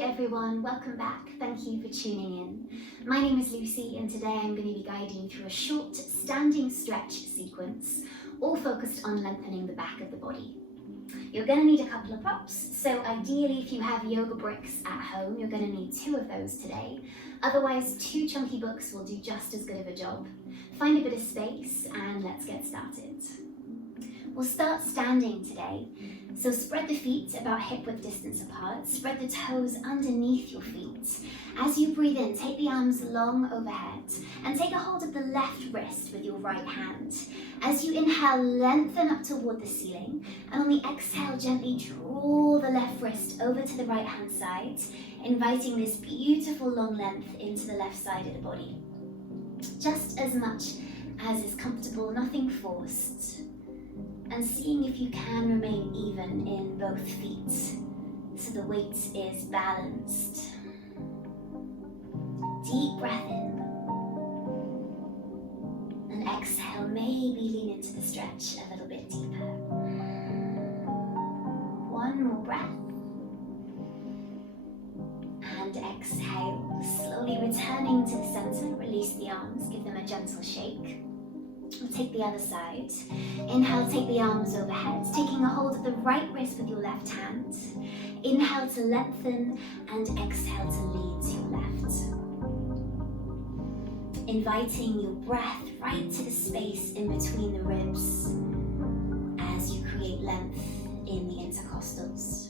everyone, welcome back. Thank you for tuning in. My name is Lucy and today I'm going to be guiding you through a short standing stretch sequence, all focused on lengthening the back of the body. You're going to need a couple of props, so ideally if you have yoga bricks at home, you're going to need 2 of those today. Otherwise, 2 chunky books will do just as good of a job. Find a bit of space and let's get started. We'll start standing today. So spread the feet about hip-width distance apart, spread the toes underneath your feet. As you breathe in, take the arms long overhead and take a hold of the left wrist with your right hand. As you inhale, lengthen up toward the ceiling, and on the exhale, gently draw the left wrist over to the right hand side, inviting this beautiful long length into the left side of the body. Just as much as is comfortable, nothing forced. And seeing if you can remain even in both feet, so the weight is balanced. Deep breath in, and exhale, maybe lean into the stretch a little bit deeper. One more breath, and exhale, slowly returning to the center, release the arms, give them a gentle shake. We'll take the other side. Inhale, take the arms overhead, taking a hold of the right wrist with your left hand. Inhale to lengthen and exhale to lean to your left. Inviting your breath right to the space in between the ribs as you create length in the intercostals.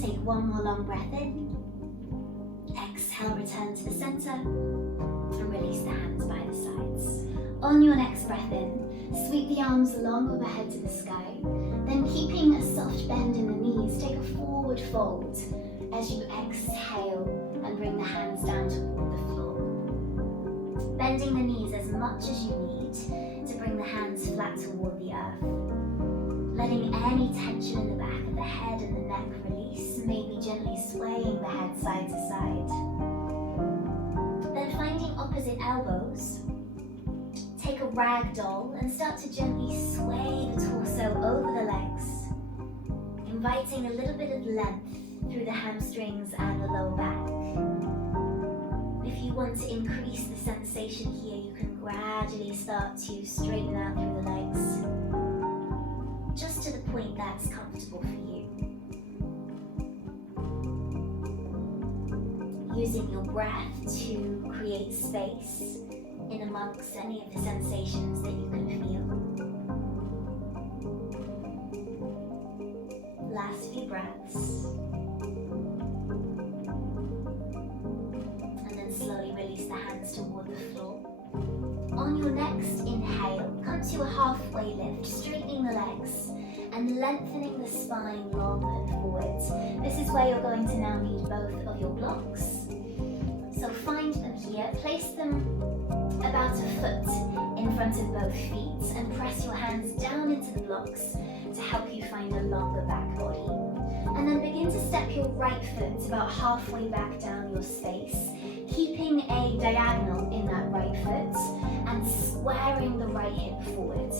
Take one more long breath in. Exhale, return to the center and release the hands by the sides. On your next breath in, sweep the arms long overhead to the sky. Then keeping a soft bend in the knees, take a forward fold as you exhale and bring the hands down toward the floor. Bending the knees as much as you need to bring the hands flat toward the earth. Letting any tension in the back of the head and the neck release, maybe gently swaying the head side to side. Then finding opposite elbows, take a rag doll and start to gently sway the torso over the legs, inviting a little bit of length through the hamstrings and the lower back. If you want to increase the sensation here, you can gradually start to straighten out through the legs, just to the point that's comfortable for you. Using your breath to create space in amongst any of the sensations that you can feel. Last few breaths. And then slowly release the hands toward the floor. On your next inhale, come to a halfway lift, straightening the legs and lengthening the spine long and forward. This is where you're going to now need both of your blocks. So find them here, place them about a foot in front of both feet and press your hands down into the blocks to help you find a longer back body. And then begin to step your right foot about halfway back down your space, keeping a diagonal in that right foot and squaring the right hip forward.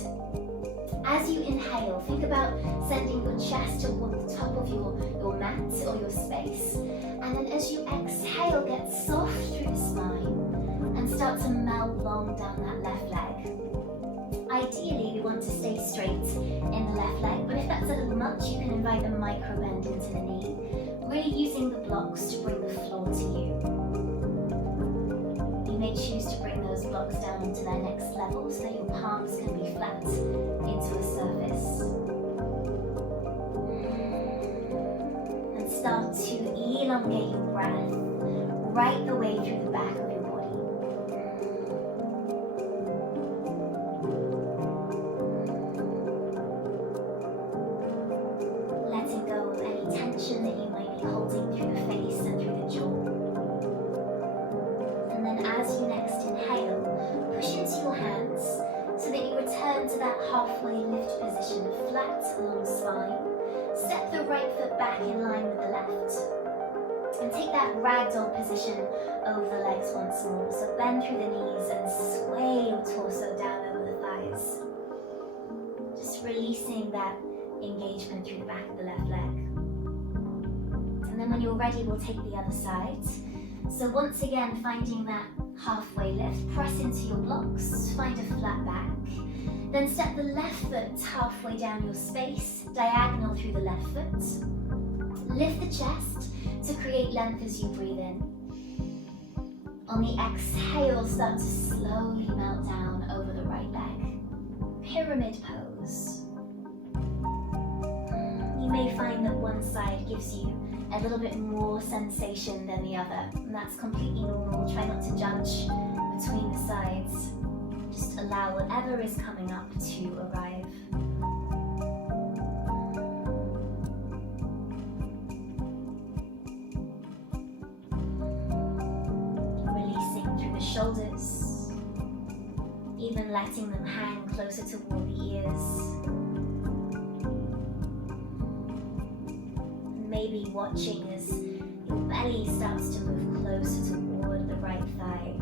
As you inhale, think about sending your chest toward the top of your mat or your space. And then as you exhale, get soft through the spine and start to melt long down that left leg. Ideally, you want to stay straight in the left leg, but if that's a little much, you can invite a micro bend into the knee, really using the blocks to bring the floor to you. You may choose to bring those blocks down into their next level so that your palms can be flat into a surface. And start to elongate your breath right the way through the back of your body. Letting go of any tension that you might be holding through the face and through the jaw. And then as you next inhale, push into your hands so that you return to that halfway lift position, flat along the spine. Step the right foot back in line with the left. And take that ragdoll position over the legs once more. So bend through the knees and sway your torso down over the thighs. Just releasing that engagement through the back of the left leg. And then when you're ready, we'll take the other side. So once again, finding that halfway lift, press into your blocks, find a flat back. Then step the left foot halfway down your space, diagonal through the left foot. Lift the chest to create length as you breathe in. On the exhale, start to slowly melt down over the right leg. Pyramid pose. You may find that one side gives you a little bit more sensation than the other, and that's completely normal. Try not to judge between the sides. Just allow whatever is coming up to arrive. Releasing through the shoulders, even letting them hang closer toward the ears. Maybe watching as your belly starts to move closer toward the right thigh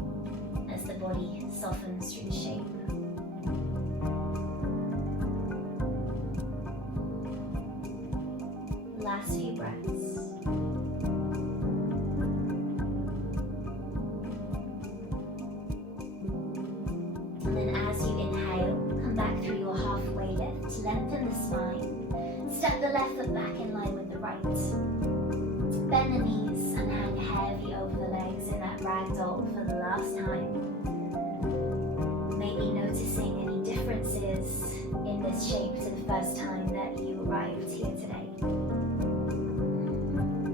as the body softens through the shape. Last few breaths. And then as you inhale, come back through your halfway lift, lengthen the spine, step the left foot back in line with the right. Bend the knees and hang heavy over the legs in that ragdoll for the last time. Maybe noticing any differences in this shape to the first time that you arrived here today.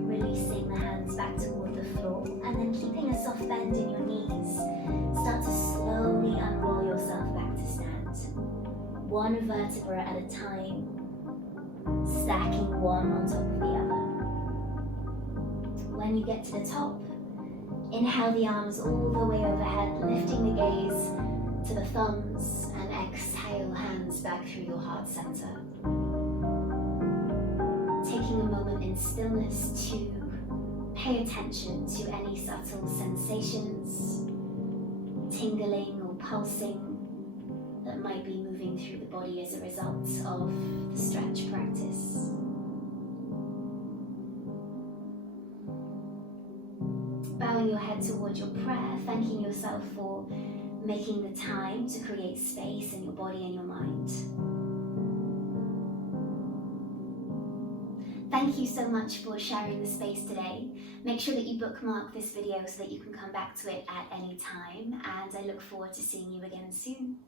Releasing the hands back toward the floor and then keeping a soft bend in your knees. Start to slowly unroll yourself back to stand. One vertebra at a time, stacking one on top of the other. When you get to the top, inhale the arms all the way overhead, lifting the gaze to the thumbs, and exhale hands back through your heart center. Taking a moment in stillness to pay attention to any subtle sensations, tingling or pulsing that might be moving through the body as a result of the stretch practice. Bowing your head towards your prayer, thanking yourself for making the time to create space in your body and your mind. Thank you so much for sharing the space today. Make sure that you bookmark this video so that you can come back to it at any time, and I look forward to seeing you again soon.